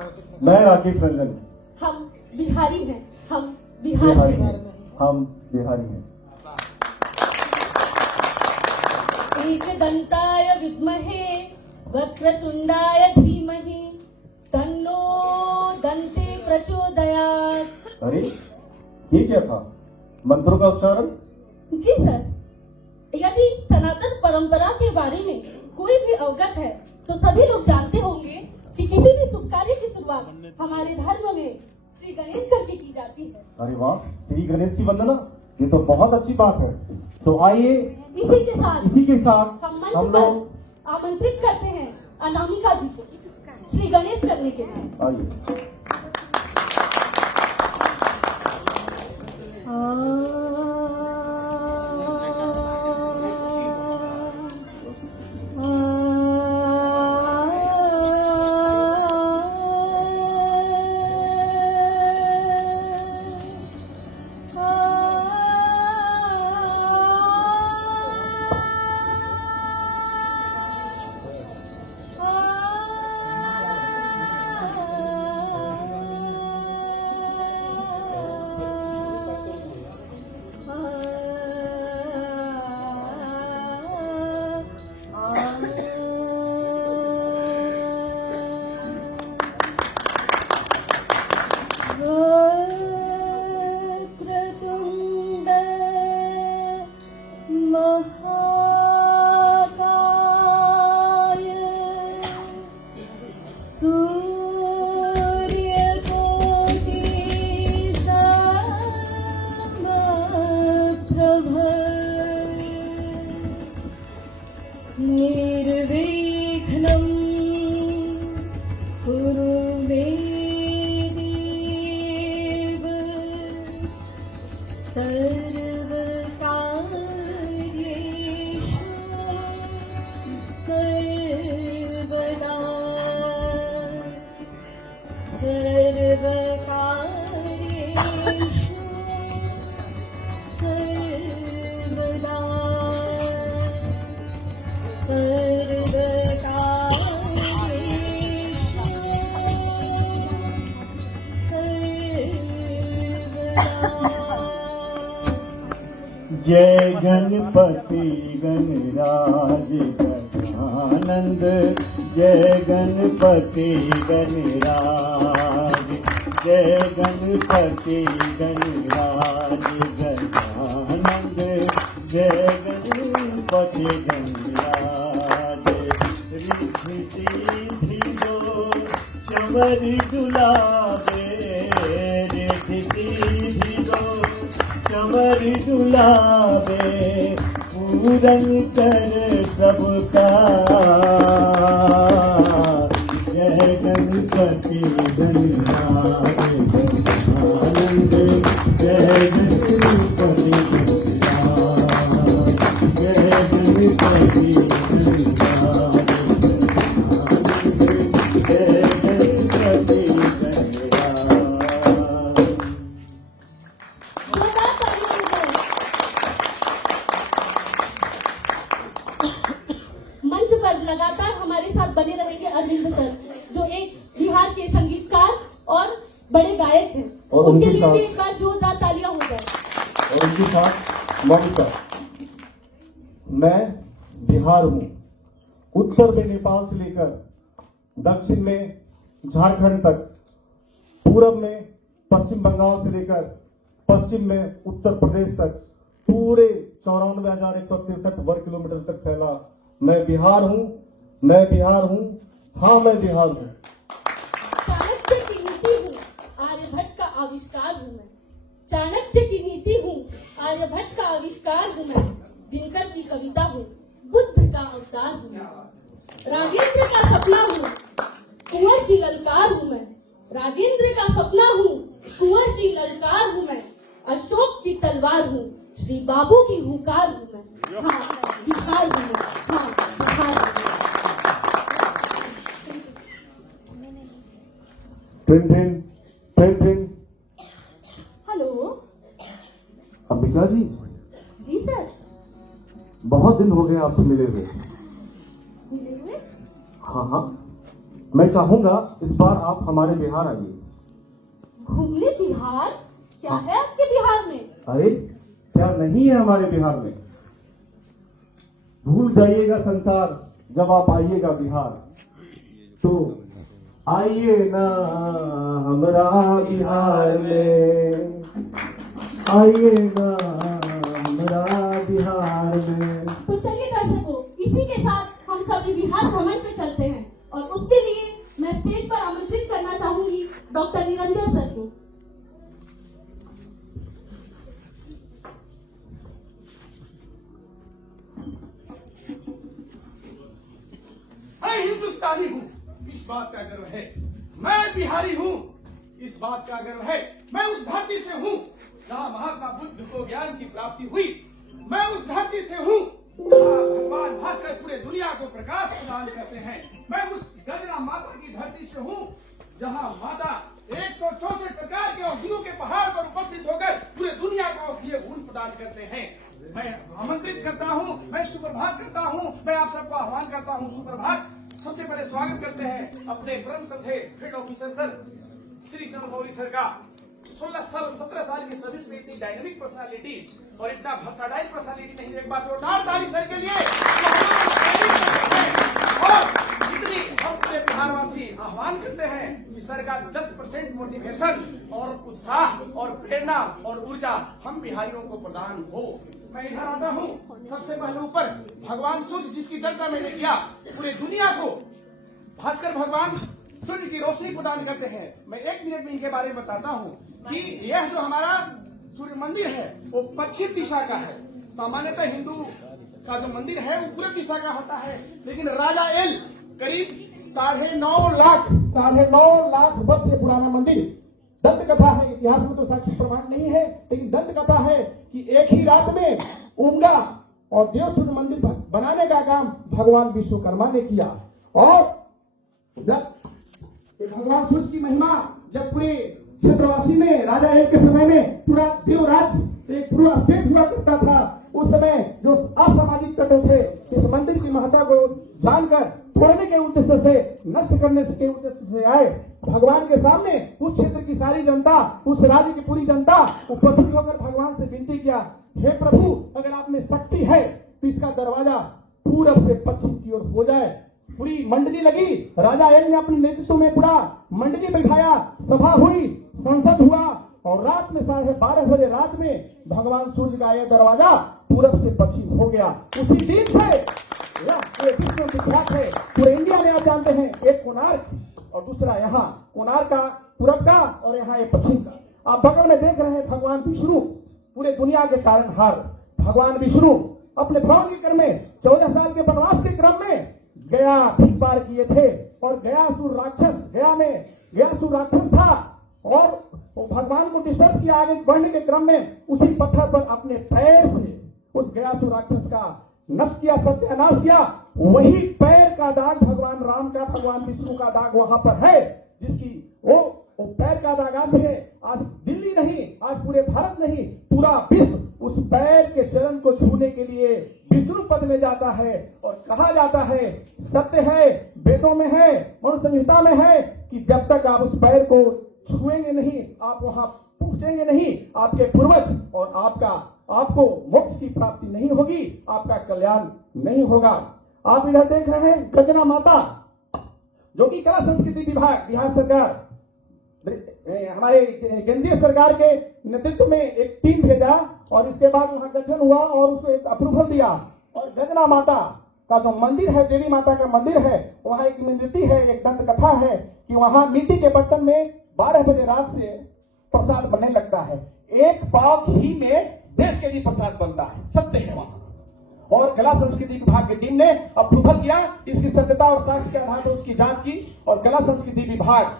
मैं राकेश रंजन। हम बिहारी हैं। हम बिहारी हैं। हम बिहारी हैं। एकदंताय विद्महे वक्रतुंडाय धीमहि तन्नो दंते प्रचोदयात्। अरे ये क्या था? मंत्रों का उच्चारण? जी सर, यदि सनातन परंपरा के बारे में कोई भी अवगत है तो सभी लोग जानते होंगे कि किसी भी शुभ कार्य की शुरुआत हमारे धर्म में श्री गणेश करके की जाती है। अरे वाह, श्री गणेश की वंदना, ये तो बहुत अच्छी बात है। तो आइए इसी के साथ हम मंच लोग पर आमंत्रित करते हैं अनामिका जी को श्री गणेश करने के लिए। आइए। निर्विघ्नं कुरु मे देव सर्वकार्येषु सर्वदा जय गणपति गणराज गजानंद, जय गणपति गणराज, जय गणपति गणराज गजानंद, जय गणपति गणराज। रिद्धि सिद्धि दो चंवर दुलारे, रिद्धि सिद्धि दो चंवर दुलावे, पूरन कर सबका। जय गणपति गणराज गजानंद, जय गणपति गणराज, जय गणपति गणराज गजानंद, जय गणपति गणराज। मंच पर लगातार हमारे साथ बने रहेंगे अरविंद सर, जो एक बिहार के संगीतकार और बड़े गायक हैं। और उनके उनके लिए साथ- भी एक बार जोरदार तालियां हो जाए। और उनके साथ ममता। मैं बिहार हूँ। उत्तर में नेपाल से लेकर दक्षिण में झारखंड तक, पूरब में पश्चिम बंगाल से लेकर पश्चिम में उत्तर प्रदेश तक, पूरे 94,163 वर्ग किलोमीटर तक फैला मैं बिहार हूँ। मैं बिहार हूँ। हाँ, मैं बिहार हूँ। चाणक्य की नीति हूँ, आर्यभट्ट का आविष्कार हूँ मैं। चाणक्य की नीति हूँ, आर्यभट्ट का आविष्कार हूँ मैं। दिनकर की कविता हूँ, बुद्ध का अवतार हूँ मैं। राजेंद्र का सपना हूँ, कुंवर की ललकार हूँ मैं। राजेंद्र का सपना हूँ, कुंवर की ललकार हूँ मैं। अशोक की तलवार हूँ, श्री बाबू की हुंकार हूँ मैं। हाँ, बिहार हूँ मैं। हाँ, बिहार हूँ मैं। ट्रेन। हेलो अंबिका जी, जी सर। बहुत दिन हो गए आपसे मिले हुए। मिले हुए? हाँ हाँ, मैं चाहूंगा इस बार आप हमारे बिहार आइए। घूमने बिहार? क्या है आपके बिहार में? अरे क्या नहीं है हमारे बिहार में? भूल जाइएगा संसार जब आप आइएगा बिहार। तो आइए ना हमरा बिहार में, आइए ना हमरा बिहार में। तो चलिए दर्शकों, इसी के साथ हम सभी बिहार भ्रमण पे चलते हैं और उसके लिए मैं स्टेज पर आमंत्रित करना चाहूंगी डॉक्टर निरंजन सर को। मैं हिंदुस्तानी हूँ, इस बात का गर्व है। मैं बिहारी हूँ, इस बात का गर्व है। मैं उस धरती से हूँ जहाँ महात्मा बुद्ध को ज्ञान की प्राप्ति हुई। मैं उस धरती से हूँ जहाँ भगवान भास्कर पूरे दुनिया को प्रकाश प्रदान करते हैं। मैं उस गजना माता की धरती से हूँ जहाँ माता 164 प्रकार के औषधियों के पहाड़ पर उपस्थित होकर पूरे दुनिया को औषधीय गुण प्रदान करते हैं। मैं आमंत्रित करता हूँ, मैं सुप्रभात करता हूँ, मैं आप सबको आह्वान करता हूँ सुप्रभात। सबसे पहले स्वागत करते हैं अपने परम श्रद्धेय field officer sir Shri Chandramouli sir का। 17 साल की सर्विस में इतनी डायनेमिक पर्सनालिटी और इतना वर्सटाइल पर्सनालिटी नहीं। एक बार जोरदार ताली सर के लिए। और इतनी हम पूरे बिहारवासी आह्वान करते हैं कि सर का 10% मोटिवेशन और उत्साह और प्रेरणा और ऊर्जा हम बिहारियों को प्रदान हो। मैं इधर आता हूँ सबसे पहले ऊपर भगवान सूर्य जिसकी चर्चा मैंने किया। पूरे दुनिया को भास्कर भगवान सूर्य की रोशनी प्रदान करते हैं। मैं 1 मिनट में इनके बारे में बताता हूँ कि यह जो हमारा सूर्य मंदिर है वो पश्चिम दिशा का है। सामान्यतः हिंदू का जो मंदिर है वो पूर्व दिशा का होता है, लेकिन राजा एल करीब 9.5 लाख वर्ष से पुराना मंदिर। दंत कथा है, इतिहास में तो साक्षी प्रमाण नहीं है, लेकिन दंत कथा है कि एक ही रात में उमगा और देव सूर्य मंदिर बनाने का काम भगवान विश्वकर्मा ने किया। और जब भगवान सूर्य की महिमा जब पूरे क्षेत्रवासी में राजा एल के समय में पूरा देवराज एक पूरा स्टेट हुआ करता था, उस समय जो असामाजिक तत्व थे इस मंदिर की महत्ता को जानकर तोड़ने के उद्देश्य से, नष्ट करने के उद्देश्य से आए। भगवान के सामने उस क्षेत्र की सारी जनता, उस राज्य की पूरी जनता उपस्थित होकर भगवान से विनती किया, हे प्रभु अगर आप में शक्ति है तो इसका दरवाजा पूरब से पश्चिम की ओर हो जाए। पूरी मंडली लगी, राजा एल ने अपने नेतृत्व में पूरा मंडली बैठाया, सभा हुई, संसद हुआ और रात में 12:30 बजे रात में भगवान सूर्य का यह दरवाजा पूरब से पश्चिम हो गया। उसी दिन से पूरे विश्व में विख्यात है। पूरे इंडिया में आप जानते हैं एक कोणार्क और दूसरा यहाँ कोणार्क का पूरब का और यहाँ ये पश्चिम का। आप बगल में देख रहे हैं भगवान विष्णु, पूरे दुनिया के तारनहार भगवान विष्णु अपने भ्रमण के क्रम में 14 साल के वनवास के क्रम में गया ठीक पार किए थे और गयासुर राक्षस था और भगवान को डिस्टर्ब किया। आगे बढ़ने के क्रम में उसी पत्थर पर अपने पैर से उस गयासुर राक्षस का नष्ट किया, सत्यानाश किया। वही पैर का दाग भगवान राम का, भगवान विष्णु का दाग वहां पर है, जिसकी वो पैर का दाग आज है। आज दिल्ली नहीं, आज पूरे भारत नहीं, पूरा विश्व उस पैर के चरण को छूने के लिए विष्णु पद में जाता है। और कहा जाता है, सत्य है, वेदों में है, मनुष्य संहिता में है कि जब तक आप उस पैर को छुएंगे नहीं, आप वहां पहुंचेंगे नहीं, आपके पूर्वज और आपको मोक्ष की प्राप्ति नहीं होगी, आपका कल्याण नहीं होगा। आप इधर देख रहे हैं गजना माता, जो कि कला संस्कृति विभाग बिहार सरकार हमारे केंद्रीय सरकार के नेतृत्व में एक टीम भेजा और इसके बाद वहां गठन हुआ और उसको एक अप्रूवल दिया। और गजना माता का जो मंदिर है, देवी माता का मंदिर है, वहां एक नीति है, एक दंत कथा है कि वहां मिट्टी के बर्तन में 12 बजे रात से प्रसाद बनने लगता है। 1 पाव घी में 1.5 केजी प्रसाद बनता है, सत्य है वहां। और कला संस्कृति विभाग की टीम ने अप्रूवल किया, इसकी सत्यता और साक्ष्य के आधार पर उसकी जांच की और कला संस्कृति विभाग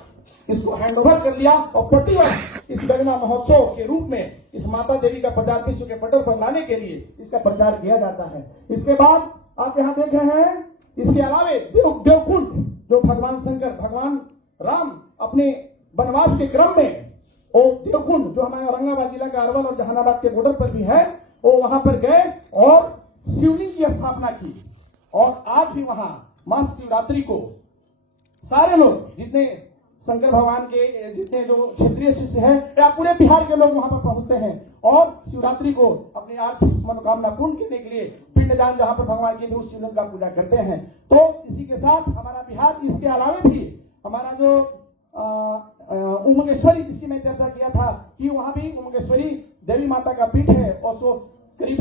इसको हैंडओवर कर दिया। और प्रतिवर्ष इस गजना महोत्सव के रूप में इस माता देवी का प्रचार विश्व के पटल पर लाने के लिए इसका प्रचार किया जाता है। इसके बाद आप यहाँ देख रहे हैं, इसके अलावे देवकुंड, जो भगवान शंकर, भगवान राम अपने वनवास के क्रम में वो देवकुंड जो हमारे औरंगाबाद जिला का अरवल और जहानाबाद के बॉर्डर पर भी है, वो वहां पर गए और शिवलिंग की स्थापना की। और आज भी वहां महाशिवरात्रि को सारे लोग जितने शंकर भगवान के जितने जो क्षेत्रीय शिष्य हैं या पूरे बिहार के लोग वहां पर पहुंचते हैं और शिवरात्रि को अपनी आर्थिक मनोकामना पूर्ण करने के लिए पिंडदान जहां पर भगवान की उस शिवलिंग का पूजा करते हैं। तो इसी के साथ हमारा बिहार, इसके अलावा भी हमारा जो उमंगेश्वरी, जिसकी मैं चर्चा किया था कि वहां भी उमंगेश्वरी देवी माता का पीठ है और सो करीब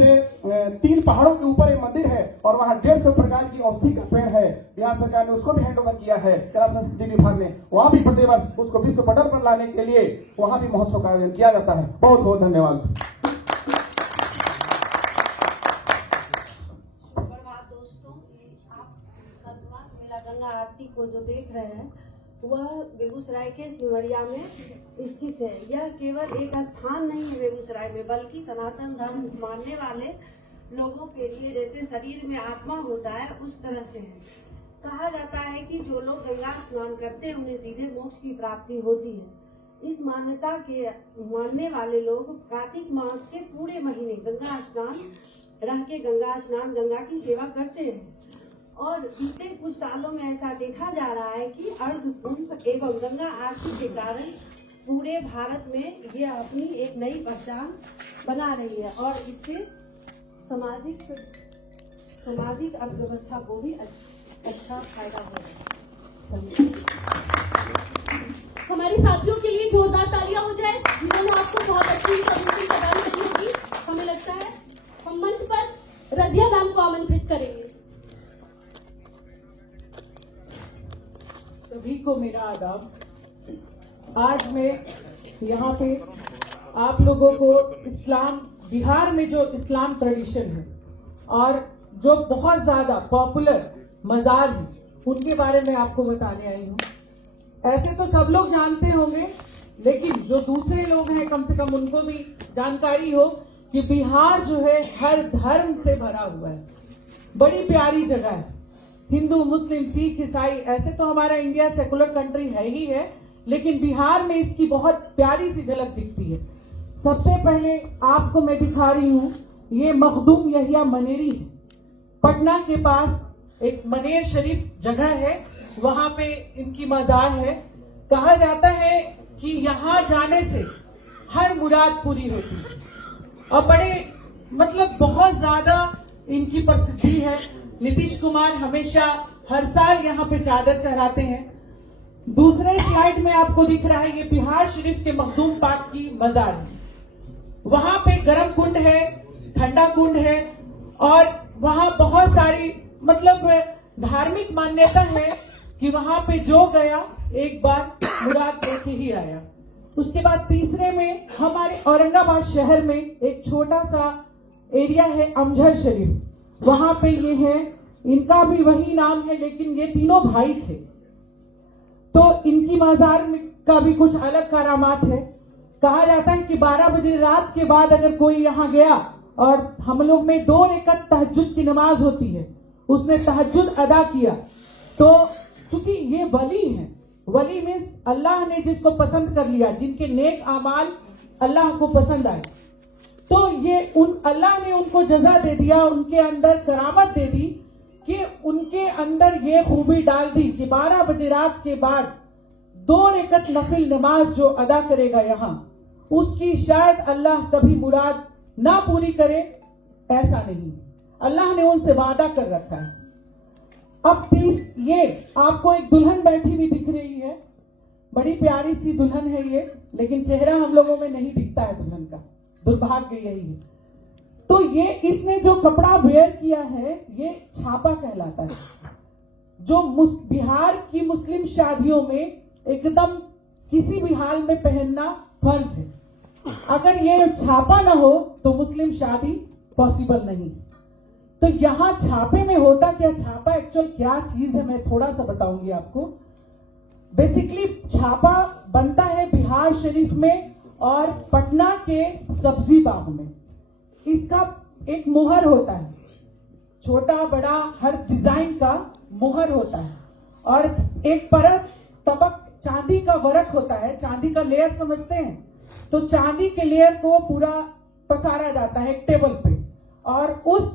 3 पहाड़ों के ऊपर एक मंदिर है और वहां 150 प्रकार की औषधि का पेड़ है। बिहार सरकार ने उसको भी हैंड ओवर किया है कला संस्कृति विभाग ने। वहां भी प्रतिवर्ष उसको विश्व पटल पर लाने के लिए वहां भी महोत्सव का आयोजन किया जाता है। बहुत बहुत धन्यवाद। सुप्रभात दोस्तों, आप कल्पवास मेला गंगा आरती को जो देख रहे हैं वह बेगूसराय के सिमरिया में स्थित है। यह केवल एक स्थान नहीं है बेगूसराय में, बल्कि सनातन धर्म मानने वाले लोगों के लिए जैसे शरीर में आत्मा होता है उस तरह से है। कहा जाता है कि जो लोग गंगा स्नान करते हैं उन्हें सीधे मोक्ष की प्राप्ति होती है। इस मान्यता के मानने वाले लोग कार्तिक मास के पूरे महीने गंगा स्नान रह के गंगा स्नान, गंगा की सेवा करते हैं और बीते कुछ सालों में ऐसा देखा जा रहा है कि अर्ध कुंभ एवं गंगा आरती के कारण पूरे भारत में ये अपनी एक नई पहचान बना रही है और इससे सामाजिक अर्थव्यवस्था को भी अच्छा फायदा हो रहा है। हमारी साथियों के लिए जोरदार तालियां हो जाए जिन्होंने आपको बहुत अच्छी प्रस्तुति प्रदान की होगी। हमें लगता है हम मंच पर रजिया मैम को आमंत्रित करेंगे। सभी को मेरा आदाब। आज मैं यहाँ पे आप लोगों को इस्लाम, बिहार में जो इस्लाम ट्रेडिशन है और जो बहुत ज्यादा पॉपुलर मजार है उनके बारे में आपको बताने आई हूँ। ऐसे तो सब लोग जानते होंगे, लेकिन जो दूसरे लोग हैं कम से कम उनको भी जानकारी हो कि बिहार जो है हर धर्म से भरा हुआ है। बड़ी प्यारी जगह है। हिंदू, मुस्लिम, सिख, ईसाई, ऐसे तो हमारा इंडिया सेकुलर कंट्री है ही है, लेकिन बिहार में इसकी बहुत प्यारी सी झलक दिखती है। सबसे पहले आपको मैं दिखा रही हूँ, ये मखदूम यहिया मनेरी है। पटना के पास एक मनेर शरीफ जगह है, वहां पे इनकी मजार है। कहा जाता है कि यहाँ जाने से हर मुराद पूरी होती है और बड़े बहुत ज्यादा इनकी प्रसिद्धि है। नीतीश कुमार हमेशा हर साल यहाँ पे चादर चढ़ाते हैं। दूसरे स्लाइड में आपको दिख रहा है ये बिहार शरीफ के मखदूम पाक की मजार है। वहां पे गर्म कुंड है, ठंडा कुंड है और वहां बहुत सारी धार्मिक मान्यता है कि वहां पे जो गया एक बार मुराद लेके ही आया। उसके बाद तीसरे में हमारे औरंगाबाद शहर में एक छोटा सा एरिया है अमजहर शरीफ, वहां पे ये है। इनका भी वही नाम है, लेकिन ये तीनों भाई थे, तो इनकी मजार का भी कुछ अलग करामात है। कहा जाता है कि 12 बजे रात के बाद अगर कोई यहाँ गया और हम लोग में 2 रकात तहज्जुद की नमाज होती है, उसने तहज्जुद अदा किया, तो चूंकि ये वली हैं, वली मीन्स अल्लाह ने जिसको पसंद कर लिया, जिनके नेक अमाल अल्लाह को पसंद आए, तो ये अल्लाह ने उनको जजा दे दिया, उनके अंदर करामत दे दी कि उनके अंदर ये खूबी डाल दी कि 12 बजे रात के बाद 2 रकात नफिल नमाज जो अदा करेगा यहाँ, उसकी शायद अल्लाह कभी मुराद ना पूरी करे, ऐसा नहीं। अल्लाह ने उनसे वादा कर रखा है। अब ये आपको एक दुल्हन बैठी हुई दिख रही है, बड़ी प्यारी सी दुल्हन है ये, लेकिन चेहरा हम लोगों में नहीं दिखता है दुल्हन का, दुर्भाग्य यही है। तो ये इसने जो कपड़ा वेयर किया है ये छापा कहलाता है, जो बिहार की मुस्लिम शादियों में एकदम किसी भी हाल में पहनना फर्ज है। अगर ये छापा ना हो तो मुस्लिम शादी पॉसिबल नहीं। तो यहाँ छापे में होता क्या, छापा एक्चुअल क्या चीज है मैं थोड़ा सा बताऊंगी आपको। बेसिकली छापा बनता है बिहार शरीफ में और पटना के सब्जी बाग में। इसका एक मुहर होता है, छोटा बड़ा हर डिजाइन का मुहर होता है, और एक परत तबक चांदी का वर्क होता है, चांदी का लेयर समझते हैं, तो चांदी के लेयर को पूरा पसारा जाता है एक टेबल पे और उस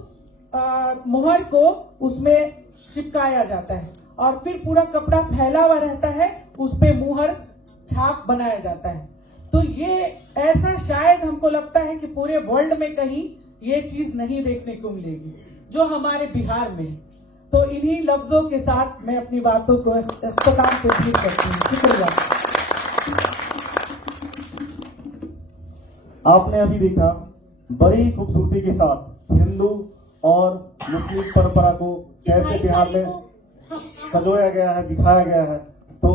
मुहर को उसमें चिपकाया जाता है और फिर पूरा कपड़ा फैला हुआ रहता है, उस पे मुहर छाप बनाया जाता है। तो ये ऐसा शायद हमको लगता है कि पूरे वर्ल्ड में कहीं ये चीज नहीं देखने को मिलेगी जो हमारे बिहार में। तो इन्हीं लफ्जों के साथ मैं अपनी बातों को इख्तिताम पेश करती हूँ। शुक्रिया। आपने अभी देखा बड़ी खूबसूरती के साथ हिंदू और मुस्लिम परंपरा को कैसे बिहार में सजोया गया है, दिखाया गया है। तो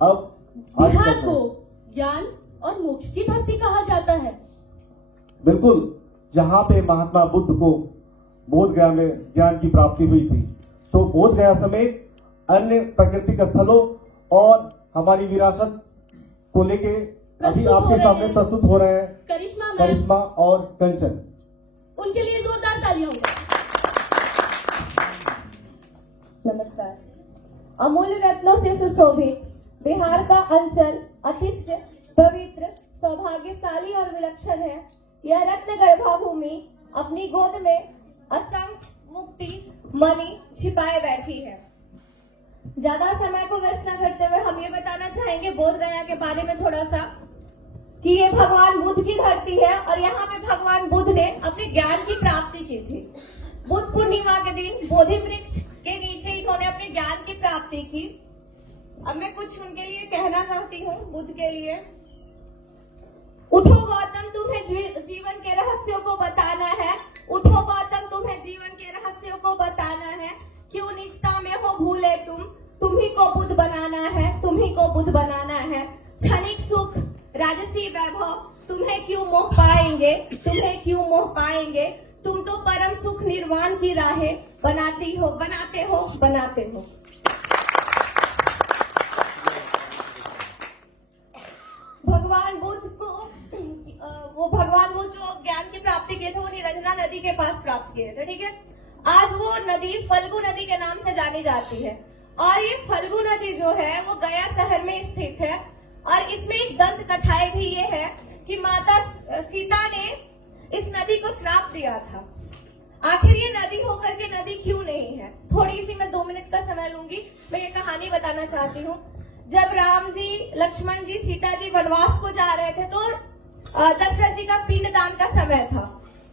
अब आगे बिहार चलते को हैं। ज्ञान और मोक्ष की धरती कहा जाता है। बिल्कुल, जहाँ पे महात्मा बुद्ध को बोध गया में ज्ञान की प्राप्ति हुई थी, तो बोध गया समेत अन्य प्राकृतिक स्थलों और हमारी विरासत को लेके अभी प्रस्तुत हो आपके रहे सामने हैं। प्रस्तुत हो रहे हैं करिश्मा मैम, करिश्मा और कंचन। उनके लिए जोरदार तालियां होंगी। नमस्कार। अमूल्य रत्नों से सुशोभित बिहार का अंचल अतिशय पवित्र, सौभाग्यशाली और विलक्षण है। यह रत्न गर्भा भूमि अपनी गोद में असंख्य मुक्ति मणि छिपाए बैठी है। ज्यादा समय को वेस्ट न करते हुए हम ये बताना चाहेंगे बोध गया के बारे में थोड़ा सा, कि ये भगवान बुद्ध की धरती है और यहाँ पे भगवान बुद्ध ने अपने ज्ञान की प्राप्ति की थी। बुद्ध पूर्णिमा के दिन बोधि वृक्ष के नीचे इन्होंने अपने ज्ञान की प्राप्ति की। अब मैं कुछ उनके लिए कहना चाहती हूँ, बुद्ध के लिए। उठो गौतम, तुम्हें जीवन के रहस्यों को बताना है। उठो गौतम, तुम्हें जीवन के रहस्यों को बताना है। क्यों निष्ठा में हो भूले तुम ही को बुद्ध बनाना है, तुम्ही को बुद्ध बनाना है। क्षणिक सुख राजसी वैभव तुम्हें क्यों मोह पाएंगे, तुम्हें क्यों मोह पाएंगे। तुम तो परम सुख निर्वाण की राहें बनाते हो। भगवान बुद्ध को भगवान बुद्ध जो ज्ञान की प्राप्ति किए थे वो निरंजना नदी के पास प्राप्त किए थे, ठीक है। आज वो नदी फल्गु नदी के नाम से जानी जाती है और ये फल्गु नदी जो है वो गया शहर में स्थित है। और इसमें एक दंत कथाएं भी ये है कि माता सीता ने इस नदी को श्राप दिया था। आखिर ये नदी होकर के नदी क्यों नहीं है? थोड़ी सी मैं 2 मिनट का समय लूंगी। मैं ये कहानी बताना चाहती हूँ। जब राम जी, लक्ष्मण जी, सीता जी वनवास को जा रहे थे तो दशरथ जी का पिंडदान का समय था।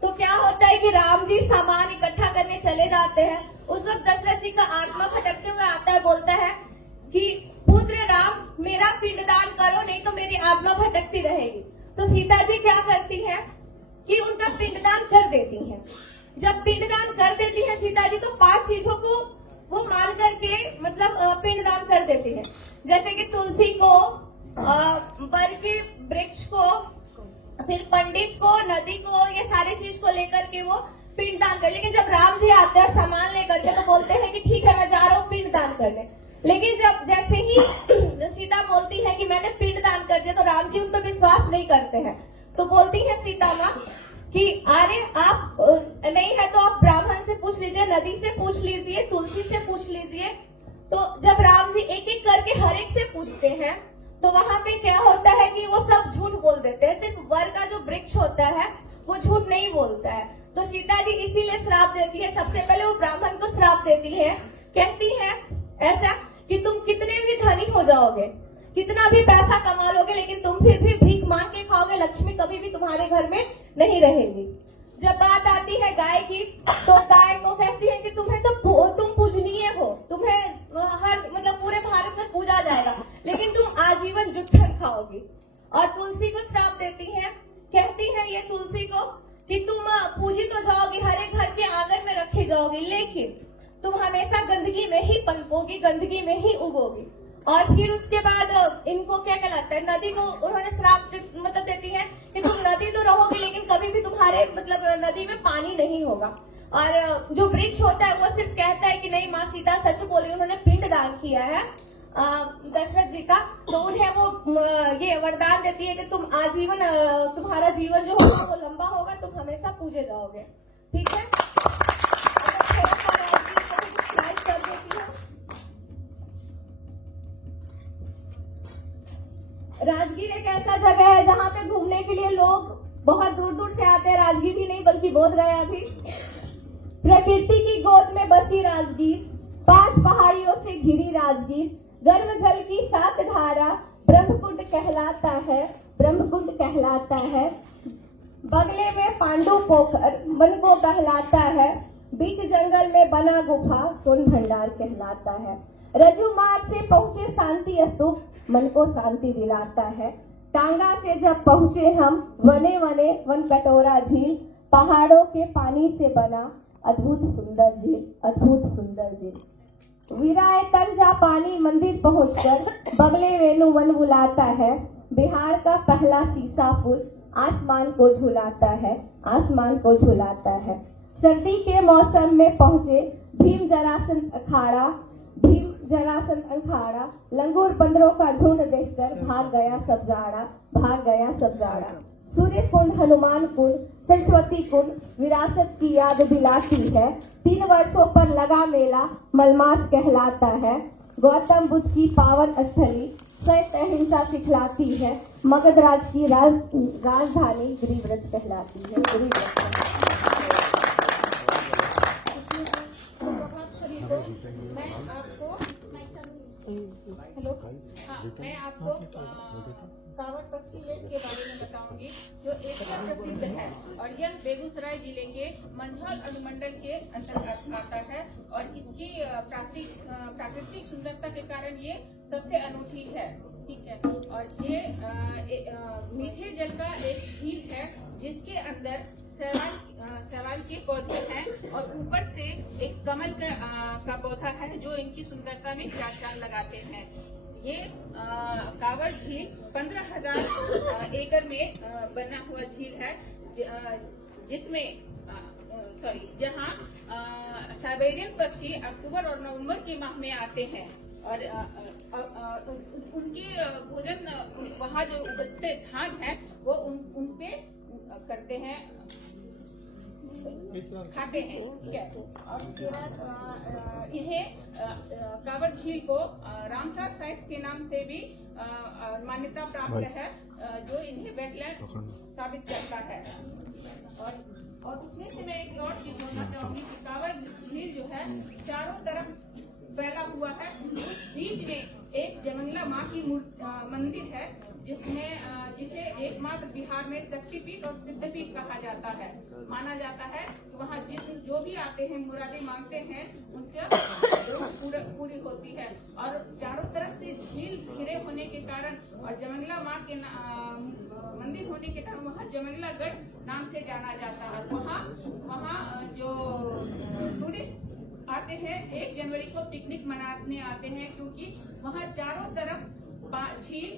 तो क्या होता है कि राम जी सामान इकट्ठा करने चले जाते हैं। उस वक्त दशरथ जी का आत्मा भटकते हुए आता है, बोलता है कि पुत्र राम मेरा पिंडदान करो, नहीं तो मेरी आत्मा भटकती रहेगी। तो सीता जी क्या करती हैं कि उनका पिंडदान कर देती हैं। जब पिंडदान कर देती है सीता जी तो 5 चीजों को वो मान करके मतलब पिंडदान कर देती है। जैसे कि तुलसी को, बर के वृक्ष को, फिर पंडित को, नदी को, ये सारी चीज को लेकर के वो पिंडदान कर। लेकिन जब राम जी आते हैं सामान लेकर के तो बोलते हैं कि ठीक है मैं जा रहा हूँ पिंडदान करने। लेकिन जब जैसे ही सीता बोलती है कि मैंने पिंडदान कर दिया तो राम जी उन पर विश्वास नहीं करते हैं। तो बोलती है सीता माँ कि अरे आप नहीं है तो आप ब्राह्मण से पूछ लीजिए, नदी से पूछ लीजिए, तुलसी से पूछ लीजिए। तो जब राम जी एक एक करके हर एक से पूछते हैं तो वहां पे क्या होता है कि वो सब झूठ बोल देते हैं। सिर्फ वर का जो वृक्ष होता है वो झूठ नहीं बोलता है। तो सीता जी इसीलिए श्राप देती है। सबसे पहले वो ब्राह्मण को श्राप देती है, कहती है ऐसा कि तुम कितने भी धनी हो जाओगे, कितना भी पैसा कमा लोगे, लेकिन तुम फिर भी भीख मांग के खाओगे, लक्ष्मी कभी भी तुम्हारे घर में नहीं रहेगी। जब बात आती है गाय की तो गाय को कहती है कि तुम पूजनीय हो, तुम्हें हर मतलब पूरे भारत में पूजा जाएगा, लेकिन तुम आजीवन जुट्ठन खाओगी। और तुलसी को श्राप देती है, कहती है ये तुलसी को कि तुम पूजी तो जाओगी, हर एक घर के आंगन में रखी जाओगी, लेकिन तुम हमेशा गंदगी में ही पनपोगी, गंदगी में ही उगोगी। और फिर उसके बाद इनको क्या कहलाता है, नदी को उन्होंने श्राप मतलब देती है कि तुम नदी तो रहोगे लेकिन कभी भी तुम्हारे मतलब नदी में पानी नहीं होगा। और जो वृक्ष होता है वो सिर्फ कहता है कि नहीं माँ सीता सच बोली, उन्होंने पिंड दान किया है दशरथ जी का। तो उन्हें वो ये वरदान देती है कि तुम आजीवन तुम्हारा जीवन जो होगा वो लंबा होगा, तुम हमेशा पूजे जाओगे। ठीक है, राजगीर एक ऐसा जगह है जहाँ पे घूमने के लिए लोग बहुत दूर दूर से आते हैं। राजगीर ही नहीं बल्कि बोध गया भी। प्रकृति की गोद में बसी राजगीर, 5 पहाड़ियों से घिरी राजगीर, गर्म जल की 7 धारा, ब्रह्मकुंड कहलाता है, ब्रह्मकुंड कहलाता है। बगले में पांडु पोखर मन को बहलाता है, बीच जंगल में बना गुफा सोन भंडार कहलाता है। रज्जू मार्ग से पहुंचे शांति स्तूप, मन को शांति दिलाता है। टांगा से जब पहुंचे हम वने वने वन कटोरा झील, पहाड़ों के पानी से बना अद्भुत सुंदर झील, अद्भुत सुंदर झील। विराय तंजा पानी मंदिर पहुंचकर बगले वेणु वन बुलाता है। बिहार का पहला सीसा पुल आसमान को झुलाता है, आसमान को झुलाता है। सर्दी के मौसम में पहुंचे भीम जरासन अखाड़ा, भीम जरासन अखाड़ा। लंगूर बंदरों का झुंड देखकर भाग गया सब जाड़ा, भाग गया सब जाड़ा। सूर्य कुंड, हनुमान कुंड, सरस्वती कुंड विरासत की याद दिलाती है। 3 वर्षों पर लगा मेला मलमास कहलाता है। गौतम बुद्ध की पावन स्थली सत्य अहिंसा सिखलाती है। मगध राज की राजधानी गिरिव्रज कहलाती है, गिरिव्रज। मैं आपको कावड़ पक्षी लेक के बारे में बताऊंगी, जो एशिया प्रसिद्ध है और यह बेगूसराय जिले के मंझौल अनुमंडल के अंतर्गत आता है और इसकी प्राकृतिक सुंदरता के कारण ये सबसे अनूठी है, ठीक है। और ये मीठे जल का एक झील है जिसके अंदर शैवाल के पौधे हैं और ऊपर से एक कमल का पौधा है जो इनकी सुंदरता में चार लगाते हैं। ये कावड़ झील 15,000 एकड़ में बना हुआ झील है, जिसमें जहाँ साइबेरियन पक्षी अक्टूबर और नवंबर के माह में आते हैं और उनके भोजन वहाँ जो उगते धान है वो उन पे करते हैं, खाते हैं, ठीक है। और उसके बाद इन्हें कावड़ झील को रामसर साइट के नाम से भी मान्यता प्राप्त है, जो इन्हें वेटलैंड साबित करता है। और उसमें से मैं एक और चीज बोलना चाहूंगी कि कावड़ झील जो है चारों तरफ फैला हुआ है। उस बीच में एक जमंगला माँ की मंदिर है जिसे एकमात्र बिहार में शक्तिपीठ और सिद्धपीठ कहा जाता है। माना जाता है कि वहाँ जो भी आते हैं मुरादें मांगते हैं उनका पूरी होती है। और चारों तरफ से झील घिरे होने के कारण और जमंगला माँ के मंदिर होने के कारण वहाँ जमंगला गढ़ नाम से जाना जाता है। वहाँ जो टूरिस्ट आते हैं 1 जनवरी को पिकनिक मनाने आते हैं, क्योंकि वहाँ चारों तरफ झील,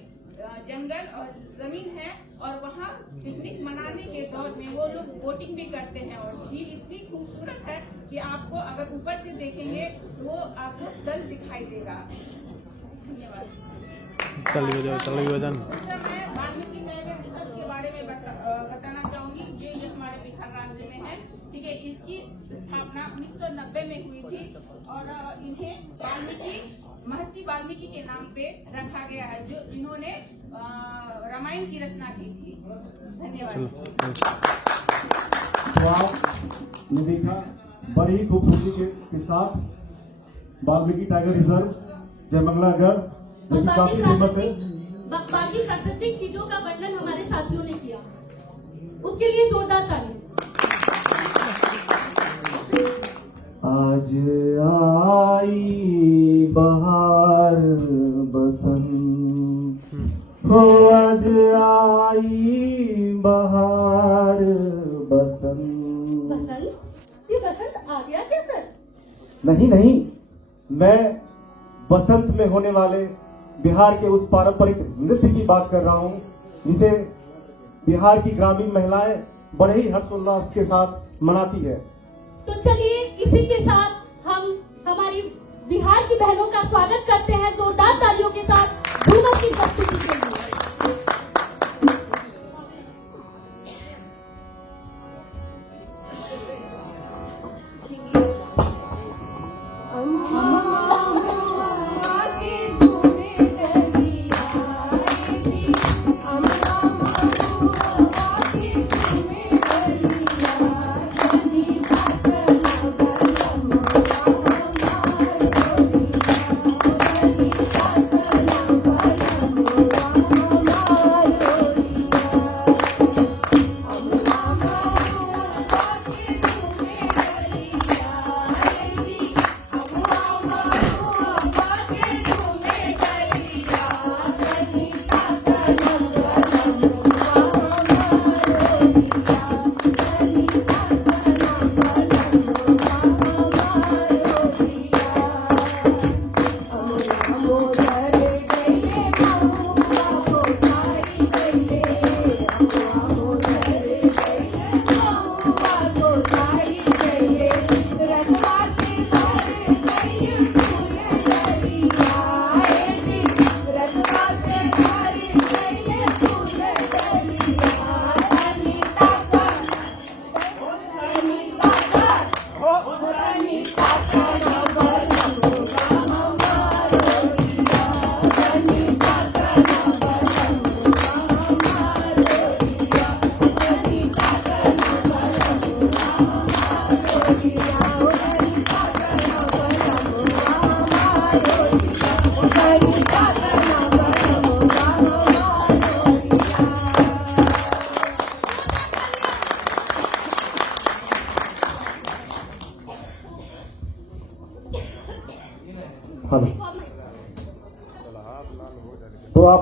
जंगल और जमीन है और वहाँ पिकनिक मनाने के दौर में वो लोग बोटिंग भी करते हैं। और झील इतनी खूबसूरत है कि आपको अगर ऊपर से देखेंगे तो वो आपको तल दिखाई देगा। धन्यवाद। मैं वाल्मीकि नगर रिसर्च के बारे में बताना चाहूंगी। ये हमारे बिहार राज्य में है, ठीक है। इसकी स्थापना 1990 में हुई थी और इन्हें महर्षि वाल्मीकि के नाम पे रखा गया है, जो इन्होंने रामायण की रचना की थी। धन्यवाद। तो आपने देखा बड़ी ही खूबसूरती के साथ वाल्मीकि टाइगर रिजर्व जयमंगलागढ़ जो कि काफी फेमस है। बाकी प्राकृतिक चीजों का वर्णन हमारे साथियों ने किया, उसके लिए जोरदार ताली। आज आई बहार बसंत हो, आज आई बहार बसंत। बसंत? ये बसंत आ गया क्या सर? नहीं, मैं बसंत में होने वाले बिहार के उस पारंपरिक नृत्य की बात कर रहा हूँ जिसे बिहार की ग्रामीण महिलाएं बड़े ही हर्षोल्लास के साथ मनाती है। तो चलिए इसी के साथ हम हमारी बिहार की बहनों का स्वागत करते हैं जोरदार तालियों के साथ झूमर की प्रस्तुति के लिए।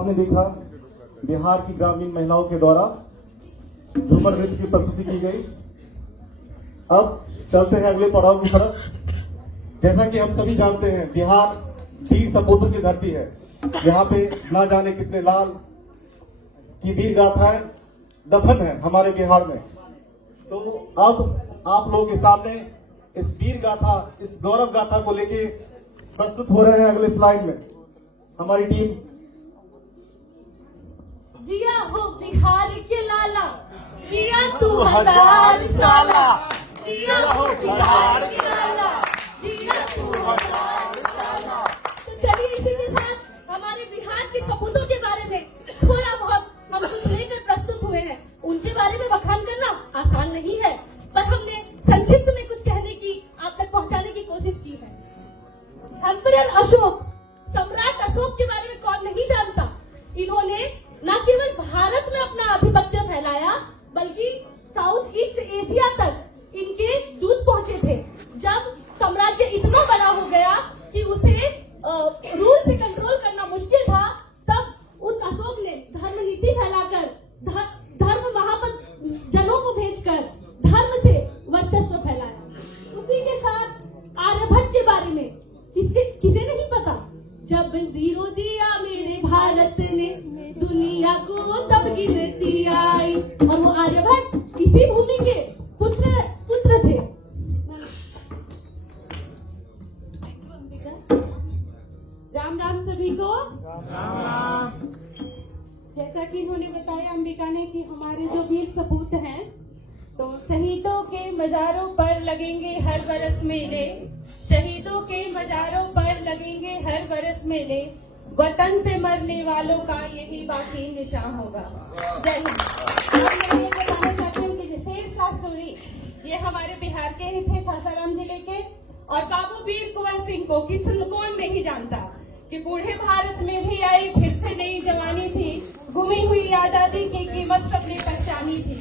आपने देखा बिहार की ग्रामीण महिलाओं के द्वारा झूमर नृत्य की प्रस्तुति की गई। अब चलते हैं अगले पड़ाव की तरफ। जैसा कि हम सभी जानते हैं, बिहार वीर सपूतों की धरती है। यहाँ पे ना जाने कितने लाल की वीर गाथाएं दफन है हमारे बिहार में। तो अब आप लोगों के सामने इस वीर गाथा, इस गौरव गाथा को लेके प्रस्तुत हो रहे हैं अगले स्लाइड में हमारी टीम। जिया हो बिहार के लाला, जिया तू 1000 साला, जिया हो बिहार के लाला, जिया तू 1000 साला। तो चलिए इसी के साथ हमारे बिहार के सपूतों के बारे में थोड़ा बहुत हम कुछ लेकर प्रस्तुत हुए हैं। उनके बारे में बखान करना आसान नहीं है, पर हमने संक्षिप्त में कुछ कहने की, आप तक पहुंचाने की कोशिश की है। एम्परर अशोक, सम्राट अशोक के बारे में कौन नहीं जानता। इन्होंने न केवल भारत में अपना आधिपत्य फैलाया, बल्कि साउथ ईस्ट एशिया तक इनके दूत पहुंचे थे। जब साम्राज्य इतना बड़ा हो गया कि उसे रूल से कंट्रोल करना मुश्किल था, तब उस अशोक ने धर्म नीति फैलाकर, धर्म महापद जनों को भेजकर धर्म से वर्चस्व फैलाया। उसी के साथ आर्यभट्ट के बारे में किसे नहीं पता। जब जीरो दिया मेरे भारत ने दुनिया को, तब गिनती आई। और वो आर्यभट्ट इसी भूमि के पुत्र थे। राम राम सभी को। जैसा कि इन्होंने बताया अंबिका ने कि हमारे जो वीर सपूत हैं, तो शहीदों के मजारों पर लगेंगे हर बरस मेले, शहीदों के मजारों पर लगेंगे हर बरस मेले, वतन पे मरने वालों का यही बाकी निशान होगा। जय हिंद। मैं ये बताना चाहती हूँ कि शेर शाह सूरी ये हमारे बिहार के ही थे, सासाराम जिले के। और बाबू वीर कुंवर सिंह को कौन नहीं जानता कि बूढ़े भारत में भी आई फिर से नई जवानी थी, गुमी हुई आजादी की कीमत सबने पहचानी थी।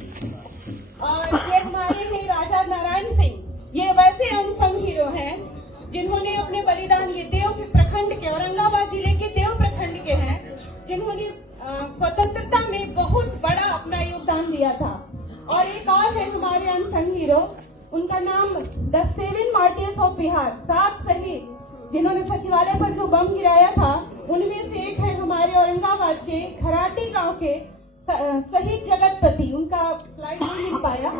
और ये हमारे हैं राजा नारायण सिंह, ये वैसे अनसंग हीरो हैं जिन्होंने अपने बलिदान, ये देव के प्रखंड के, औरंगाबाद जिले के देव प्रखंड के हैं, जिन्होंने स्वतंत्रता में बहुत बड़ा अपना योगदान दिया था। और एक और है हमारे अनसंग हीरो, उनका नाम द 7 मार्टियर्स ऑफ बिहार, 7 शहीद जिन्होंने सचिवालय पर जो बम गिराया था, उनमें से एक है हमारे औरंगाबाद के खराटी गांव के शहीद जगतपति। उनका स्लाइड नहीं मिल पाया,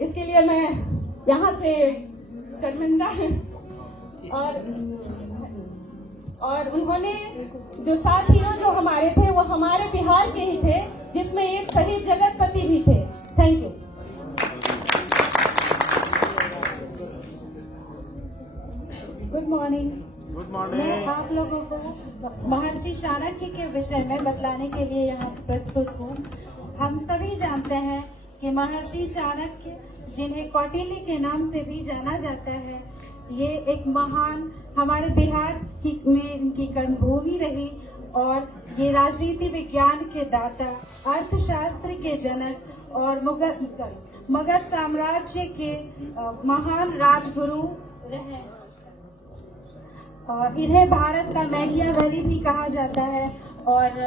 इसके लिए मैं यहाँ से शर्मिंदा हूँ। और उन्होंने जो 7 हीरो जो हमारे थे, वो हमारे बिहार के ही थे, जिसमें एक शहीद जगतपति भी थे। Thank you. Good morning. मैं आप लोगों को महर्षि चाणक्य के विषय में बतलाने के लिए यहाँ प्रस्तुत हूँ। हम सभी जानते हैं कि महर्षि चाणक्य, जिन्हें कौटिल्य के नाम से भी जाना जाता है, ये एक महान हमारे बिहार में इनकी कर्मभूमि रही। और ये राजनीति विज्ञान के दाता, अर्थशास्त्र के जनक और मगध साम्राज्य के महान राजगुरु रहे। और इन्हें भारत का मैकियावेली भी कहा जाता है। और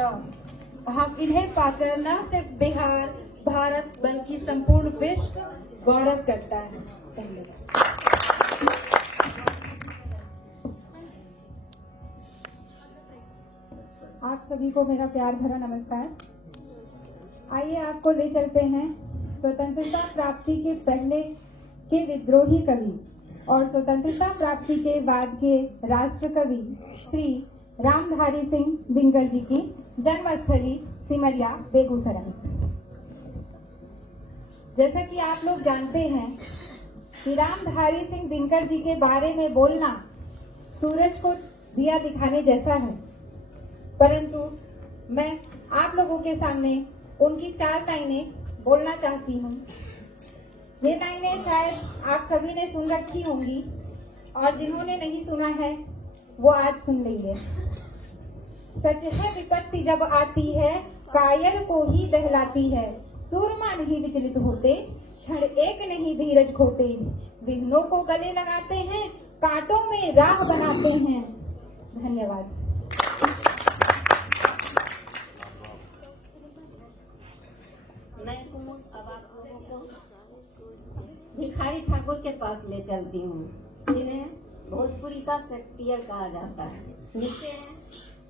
हम इन्हें पाकर न सिर्फ बिहार, भारत, बल्कि संपूर्ण विश्व गौरव करता है। आप सभी को मेरा प्यार भरा नमस्कार। आइए आपको ले चलते हैं स्वतंत्रता प्राप्ति के पहले के विद्रोही कवि और स्वतंत्रता प्राप्ति के बाद के राष्ट्र कवि श्री रामधारी सिंह दिनकर जी की जन्मस्थली सिमरिया, बेगूसराय। जैसा कि आप लोग जानते हैं कि रामधारी सिंह दिनकर जी के बारे में बोलना सूरज को दिया दिखाने जैसा है, परंतु मैं आप लोगों के सामने उनकी 4 लाइनें बोलना चाहती हूँ। ये लाइनें शायद आप सभी ने सुन रखी होंगी, और जिन्होंने नहीं सुना है वो आज सुन लीजिए। सच है विपत्ति जब आती है, कायर को ही दहलाती है, सूरमा नहीं विचलित होते, क्षण एक नहीं धीरज खोते, विघ्नों को गले लगाते हैं, कांटों में राह बनाते हैं। धन्यवाद। भिखारी ठाकुर के पास ले चलती हूँ, जिन्हें भोजपुरी का शेक्सपियर कहा जाता है। नीचे हैं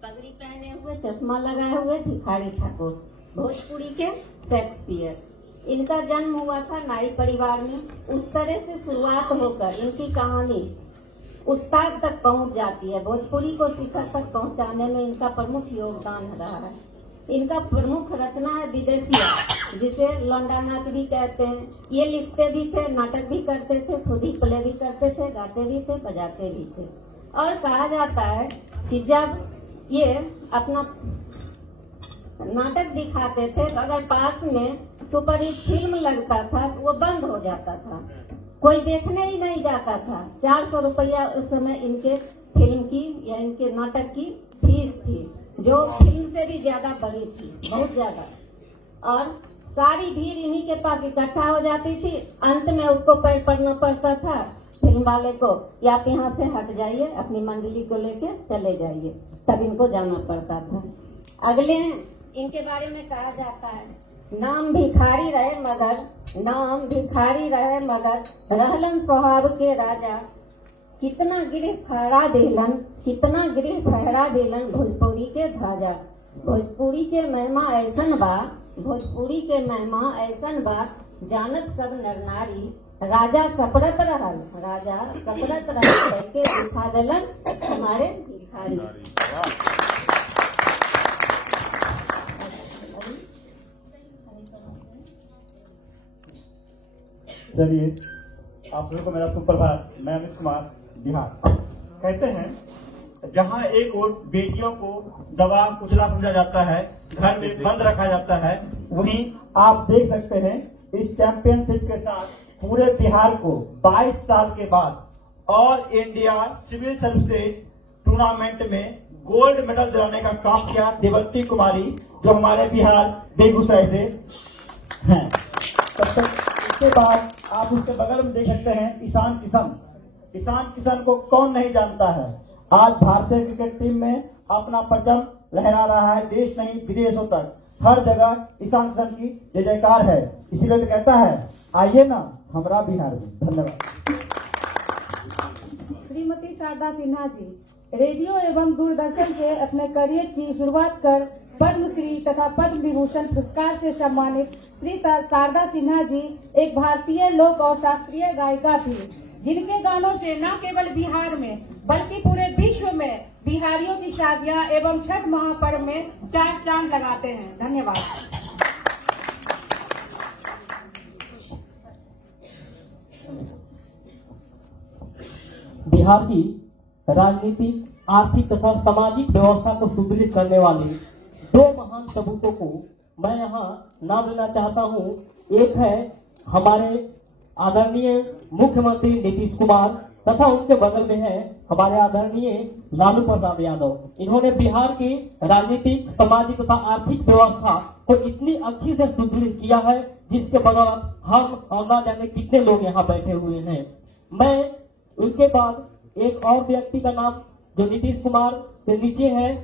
पगड़ी पहने हुए, चश्मा लगाए हुए भिखारी ठाकुर, भोजपुरी के शेक्सपियर। इनका जन्म हुआ था नाई परिवार में। उस तरह से शुरुआत होकर इनकी कहानी उस्ताद तक पहुंच जाती है। भोजपुरी को शिखर तक पहुंचाने में इनका प्रमुख योगदान रहा है। इनका प्रमुख रचना है विदेशिया, जिसे लौंडा नाच भी कहते हैं। ये लिखते भी थे, नाटक भी करते थे, खुद ही प्ले भी करते थे, गाते भी थे, बजाते भी थे। और कहा जाता है कि जब ये अपना नाटक दिखाते थे तो अगर पास में सुपरहिट फिल्म लगता था तो वो बंद हो जाता था, कोई देखने ही नहीं जाता था। 400 रुपया उस समय इनके फिल्म की या इनके नाटक की फीस थी, जो फिल्म से भी ज्यादा बड़ी थी, बहुत ज्यादा। और सारी भीड़ इन्हीं के पास इकट्ठा हो जाती थी। अंत में उसको पैर पड़ना पड़ता था फिल्म वाले को, या आप यहाँ से हट जाइए, अपनी मंडली को लेके चले जाइए, तब इनको जाना पड़ता था। अगले इनके बारे में कहा जाता है, नाम भिखारी रहे मगर रहलन स्वभाव के राजा, कितना गिरह फहरा देलन भोजपुरी के ध्वजा। भोजपुरी के महिमा ऐसन बा जानत सब नर नारी, राजा सपरत रहल करके दिखा देलन हमारे भिखारी। चलिए, आप लोगों को मेरा सुप्रभात। मैं अमित कुमार, बिहार। कहते हैं जहाँ एक ओर बेटियों को दबा कुचला समझा जाता है, घर में बंद रखा जाता है, वहीं आप देख सकते हैं इस चैंपियनशिप के साथ पूरे बिहार को 22 साल के बाद all India civil services tournament में गोल्ड मेडल दिलाने का काम किया देवती कुमारी, जो हमारे बिहार बेगूसराय से हैं। तब तक इसके बाद आप उसके बगल में देख सकते हैं ईशान किशन को कौन नहीं जानता है। आज भारतीय क्रिकेट टीम में अपना परचम लहरा रहा है, देश नहीं विदेशों तक, हर जगह ईशान किशन की जय जयकार है। इसीलिए तो कहता है आइए ना हमारा बिहार में। धन्यवाद। श्रीमती शारदा सिन्हा जी रेडियो एवं दूरदर्शन से अपने करियर की शुरुआत कर पद्मश्री तथा पद्म विभूषण पुरस्कार से सम्मानित श्री शारदा सिन्हा जी एक भारतीय लोक और शास्त्रीय गायिका थी, जिनके गानों से न केवल बिहार में बल्कि पूरे विश्व में बिहारियों की शादियां एवं छठ महापर्व में चार चांद लगाते हैं। धन्यवाद। बिहार की राजनीतिक, आर्थिक तथा सामाजिक व्यवस्था को सुदृढ़ करने वाले दो महान सपूतों को मैं यहाँ नाम लेना चाहता हूँ। एक है हमारे आदरणीय मुख्यमंत्री नीतीश कुमार तथा उनके बगल में है हमारे आदरणीय लालू प्रसाद यादव। इन्होंने बिहार की राजनीतिक, सामाजिक तथा आर्थिक व्यवस्था को इतनी अच्छी से सुदृढ़ किया है, जिसके बगल हम और न जाने कितने लोग यहाँ बैठे हुए हैं। मैं उनके बाद एक और व्यक्ति का नाम जो नीतीश कुमार के नीचे है,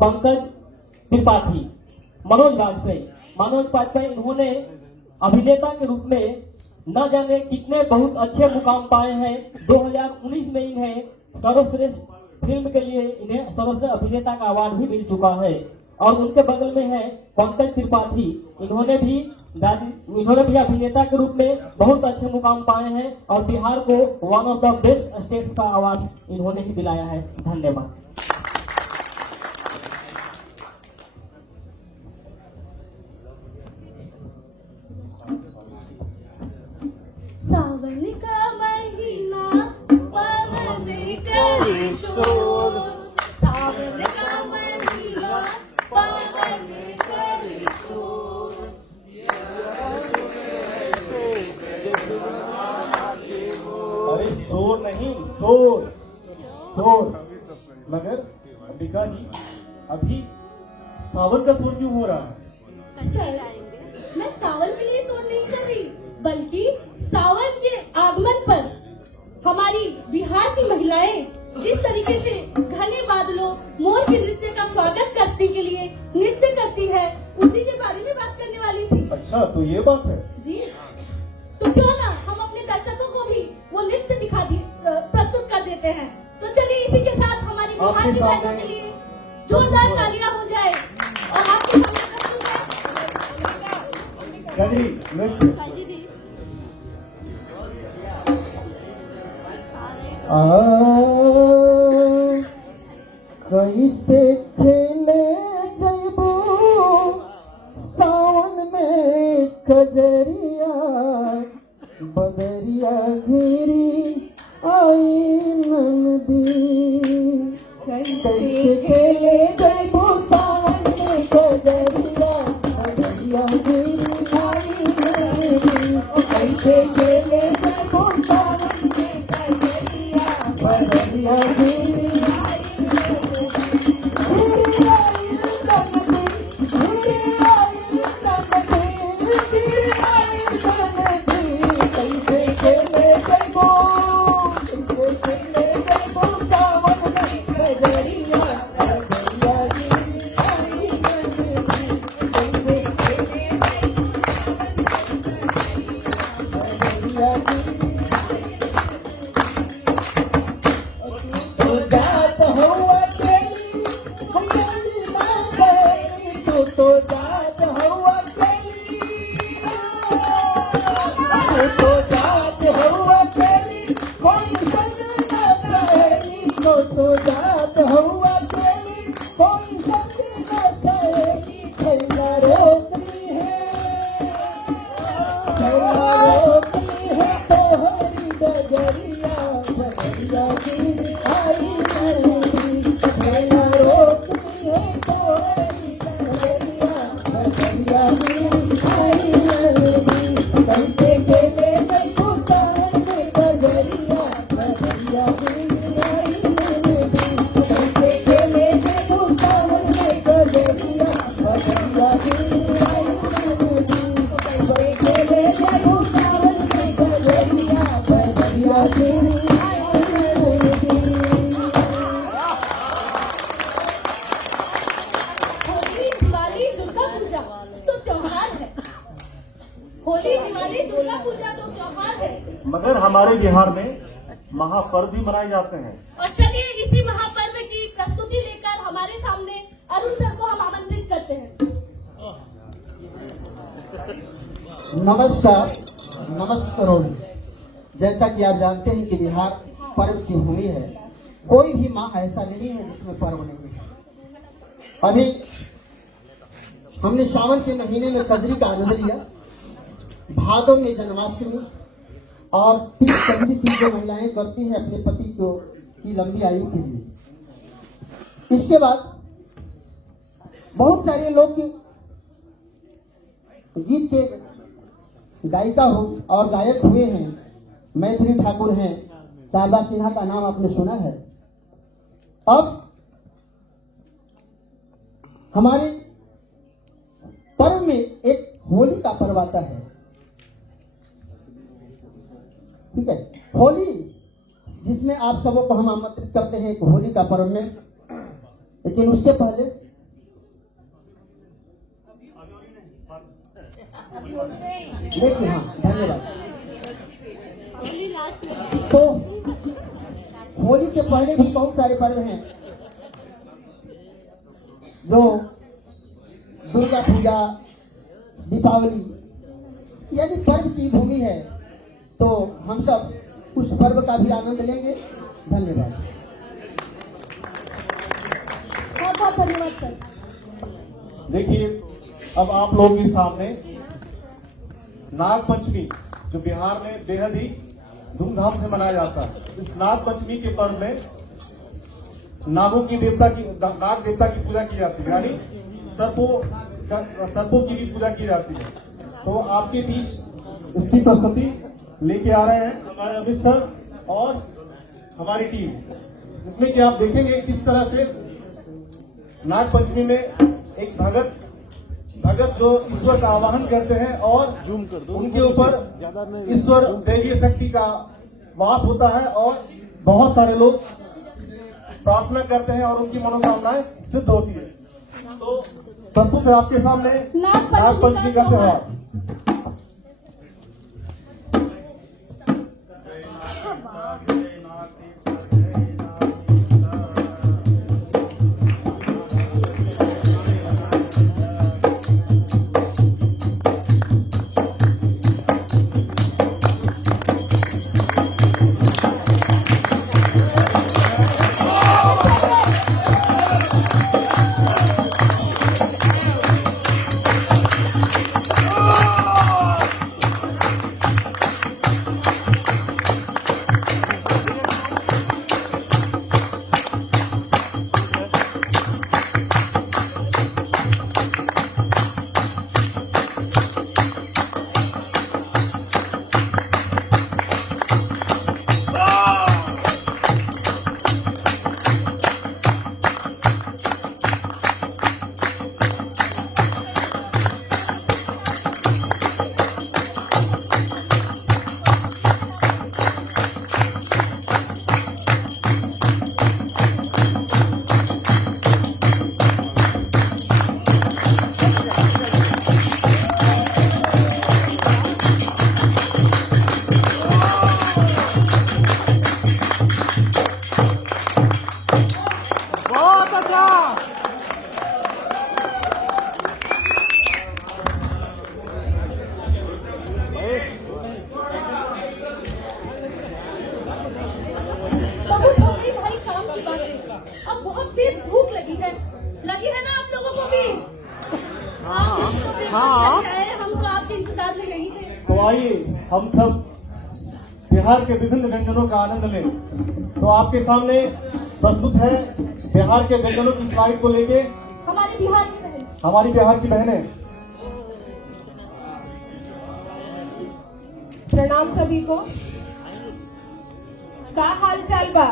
पंकज त्रिपाठी, मनोज वाजपेयी। इन्होंने अभिनेता के रूप में न जाने कितने बहुत अच्छे मुकाम पाए हैं। 2019 में इन्हें सर्वश्रेष्ठ फिल्म के लिए इन्हें सर्वश्रेष्ठ अभिनेता का अवार्ड भी मिल चुका है। और उनके बगल में है पंकज त्रिपाठी, इन्होंने भी अभिनेता के रूप में बहुत अच्छे मुकाम पाए हैं और बिहार को one of the best states का अवार्ड इन्होंने ही दिलाया है। धन्यवाद। सावन का महीना पवन करे शोर, सावन का महीना पवन करे शोर। अरे शोर नहीं, शोर। मगर अंबिका जी, अभी सावन का शोर क्यों हो रहा है? सर, मैं सावन के लिए शोर नहीं कर रही, बल्कि सावन के आगमन पर हमारी बिहार की महिलाएं जिस तरीके से घने बादलों मोर के नृत्य का स्वागत करने के लिए नृत्य करती है, उसी के बारे में बात करने वाली थी। अच्छा, तो ये बात है जी। तो क्यों ना हम अपने दर्शकों को भी वो नृत्य प्रस्तुत कर देते हैं। तो चलिए इसी के साथ हमारी बिहार की बहनों के लिए जोरदार तालियां हो जाए और आपके सामने प्रस्तुत है गजरी नृत्य। कैसे खेले जैबो सावन में कजरिया बदरिया घेरी आई नंदी। कैसे खेले जैबो सावन में कजरिया बदरिया घेरी आई नंदी। कैसे खेले जैबो सावन में कजरिया बदरिया घेरी मगर हमारे बिहार में महापर्व भी मनाए जाते हैं। और चलिए इसी महापर्व की प्रस्तुति लेकर हमारे सामने अरुण सर को हम आमंत्रित करते हैं। नमस्कार, नमस्कार। जैसा कि आप जानते हैं कि बिहार पर्व की भूमि है। कोई भी माह ऐसा नहीं है जिसमें पर्व नहीं है। अभी हमने सावन के महीने में कजरी का आनंद लिया, भादों में जन्माष्टमी और 30 पहली चीज जो महिलाएं करती हैं अपने पति को की लंबी आयु के लिए। इसके बाद बहुत सारे लोग गीत के गायिका हो और गायक हुए हैं। मैथिली ठाकुर हैं, शारदा सिन्हा का नाम आपने सुना है। अब हमारे पर्व में एक होली का पर्व आता है, ठीक है। होली जिसमें आप सबों को हम आमंत्रित करते हैं एक होली का पर्व में। लेकिन उसके पहले देखिए, हाँ धन्यवाद। तो होली के पहले भी बहुत सारे पर्व हैं जो दुर्गा पूजा, दीपावली यानी पर्व की भूमि है। तो हम सब उस पर्व का भी आनंद लेंगे। धन्यवाद। बहुत बहुत धन्यवाद सर। देखिए, अब आप लोगों के सामने नाग पंचमी जो बिहार में बेहद ही धूमधाम से मनाया जाता है। इस नाग पंचमी के पर्व में नाग देवता की पूजा की जाती है, यानी सर्पों की भी पूजा की जाती है। तो आपके बीच इसकी प्रस्तुति लेके आ रहे हैं हमारे अमित सर और हमारी टीम, जिसमें कि आप देखेंगे किस तरह से नाग पंचमी में एक भगत जो ईश्वर का आवाहन करते हैं और उनके ऊपर ईश्वर दैवीय शक्ति का वास होता है और बहुत सारे लोग प्रार्थना करते हैं और उनकी मनोकामनाएं सिद्ध होती है। तो प्रस्तुत है आपके सामने नाग पंचमी का त्योहार। हाँ हम तो आपके इंतजार में नहीं थे। तो आइए हम सब बिहार के विभिन्न व्यंजनों का आनंद लें। तो आपके सामने प्रस्तुत है बिहार के व्यंजनों की स्लाइड को लेके हमारे बिहार की बहन। हमारी बिहार की बहनें। प्रणाम सभी को। का हाल चाल बा?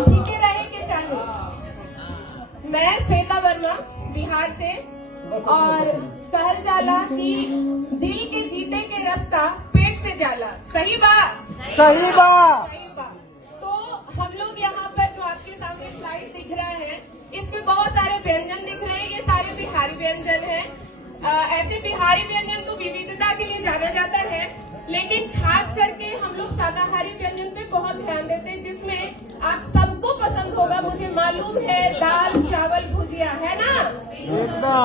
ठीक है रहेंगे चालू। मैं श्वेता वर्मा बिहार से, और कहल जाला कि दिल के जीते के रास्ता पेट से जाला। सही बात? सही बात। सही बात। तो हम लोग यहाँ पर जो आपके सामने स्लाइड दिख रहा है, इसमें बहुत सारे व्यंजन दिख रहे हैं। ये सारे बिहारी व्यंजन हैं। ऐसे बिहारी व्यंजन तो विविधता के लिए जाना जाता है, लेकिन खास करके हम लोग शाकाहारी व्यंजन पे बहुत ध्यान देते हैं, जिसमें आप सबको पसंद होगा, मुझे मालूम है। दाल चावल भुजिया, है ना?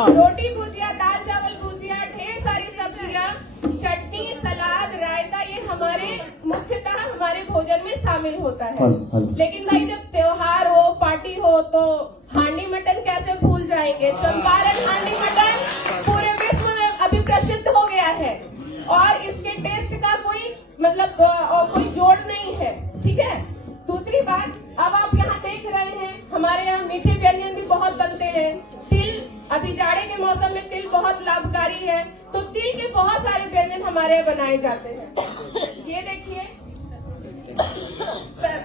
रोटी भुजिया, दाल चावल भुजिया, ढेर सारी सब्जियां, चटनी, सलाद, रायता, ये हमारे मुख्यतः हमारे भोजन में शामिल होता है। लेकिन भाई जब त्योहार हो, पार्टी हो, तो हांडी मटन कैसे भूल जाएंगे? चंपारण हांडी मटन पूरे विश्व में अभी प्रसिद्ध हो गया है, और इसके टेस्ट का कोई मतलब कोई जोड़ नहीं है। ठीक है। दूसरी बात, अब आप यहाँ देख रहे हैं हमारे यहाँ मीठे व्यंजन भी बहुत बनते हैं। तिल, अभी जाड़े के मौसम में तिल बहुत लाभकारी है, तो तिल के बहुत सारे व्यंजन हमारे यहाँ बनाए जाते हैं। ये देखिए सर,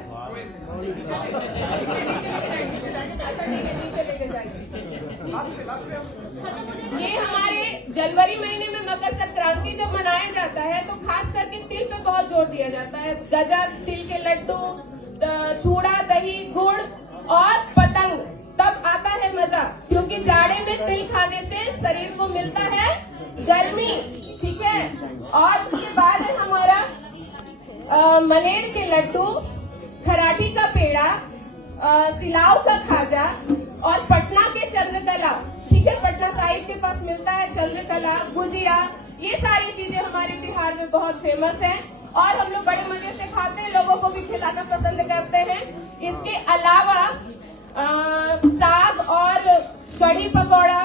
ये हमारे जनवरी महीने में मकर संक्रांति जब मनाया जाता है, तो खास करके तिल पे बहुत जोर दिया जाता है। गजा, तिल के लड्डू, चूड़ा, दही, गुड़ और पतंग, तब आता है मजा, क्योंकि जाड़े में तिल खाने से शरीर को मिलता है गर्मी। ठीक है। और उसके बाद है हमारा मनेर के लड्डू, खराठी का पेड़ा, सिलाव का खाजा और पटना के चंद्रकला। ठीक है, पटना साहिब के पास मिलता है चंद्रकला, गुजिया, ये सारी चीजें हमारे बिहार में बहुत फेमस है, और हम लोग बड़े मजे से खाते हैं, लोगों को भी खिलाना पसंद करते हैं। इसके अलावा साग और कढ़ी पकौड़ा,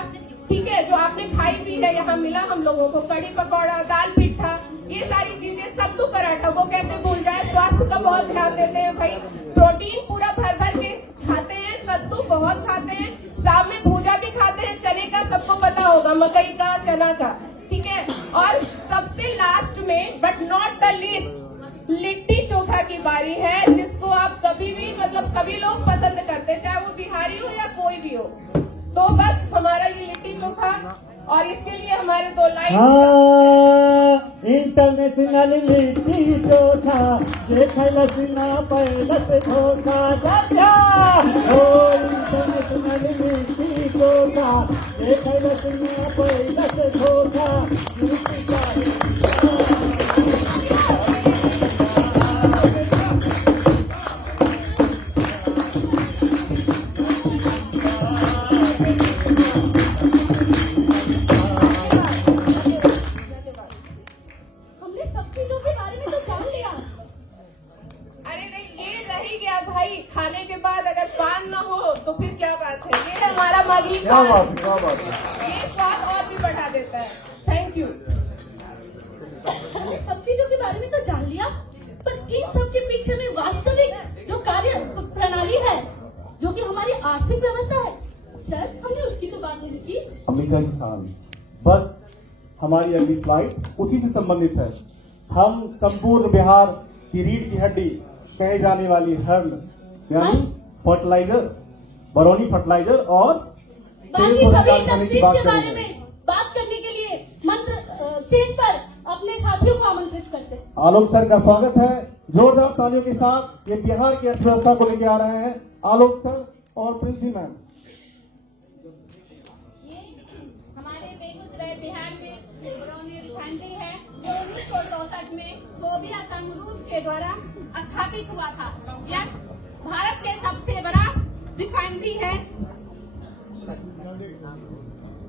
ठीक है, जो आपने खाई भी है, यहाँ मिला हम लोगों को कढ़ी पकौड़ा, दाल पिट्ठा, ये सारी चीजें, सत्तू पराठा, वो कैसे भूल जाए। स्वास्थ्य का बहुत ध्यान देते हैं भाई, प्रोटीन पूरा भर भर के खाते हैं, सत्तू बहुत खाते हैं, शाम में भूजा भी खाते हैं, चने का सबको पता होगा, मकई का, चना का। ठीक है। और सबसे लास्ट में but not the least, litti chokha की बारी है, जिसको आप कभी भी मतलब सभी लोग पसंद करते हैं, चाहे वो बिहारी हो या कोई भी हो। तो बस हमारा ये लिट्टी चोखा, और इसके लिए हमारे 2 लाइन। इंटरनेशनल लिट्टी चोखा देखल सिना पैलस धोखा इंटरनेशनल लिट्टी चोखा देखल सिना पैलस धोखा। खाने के बाद अगर पान न हो तो फिर क्या बात है। ये है हमारा मगही क्या पान। बात है, क्या बात है। ये स्वाद और भी बढ़ा देता है। Thank you. हमने सब चीजों के बारे में तो जान लिया, पर इन सब के पीछे में वास्तविक जो कार्य प्रणाली है, जो कि हमारी आर्थिक व्यवस्था है, सर हमने उसकी तो बात नहीं की। अम्बिका किसान, बस हमारी अगली स्लाइड उसी से संबंधित है। हम संपूर्ण बिहार की रीढ़ की हड्डी कहे जाने वाली हर्न यानी फर्टिलाइजर, बरौनी फर्टिलाइजर और बाकी सभी इंडस्ट्रीज के बारे में बात करने के लिए मंत्र स्टेज पर अपने साथियों को आमंत्रित करते हैं। आलोक सर का स्वागत है, जोरदार तालियों के साथ। ये बिहार की अर्थव्यवस्था को लेके आ रहे हैं आलोक सर और प्रिंसी मैम। ये हमारे बेगूसराय बिहार में बरौनी रिफाइनरी है, जो 1964 में सोवियत संघ रूस के द्वारा स्थापित हुआ था। यह भारत के सबसे बड़ा रिफाइनरी है।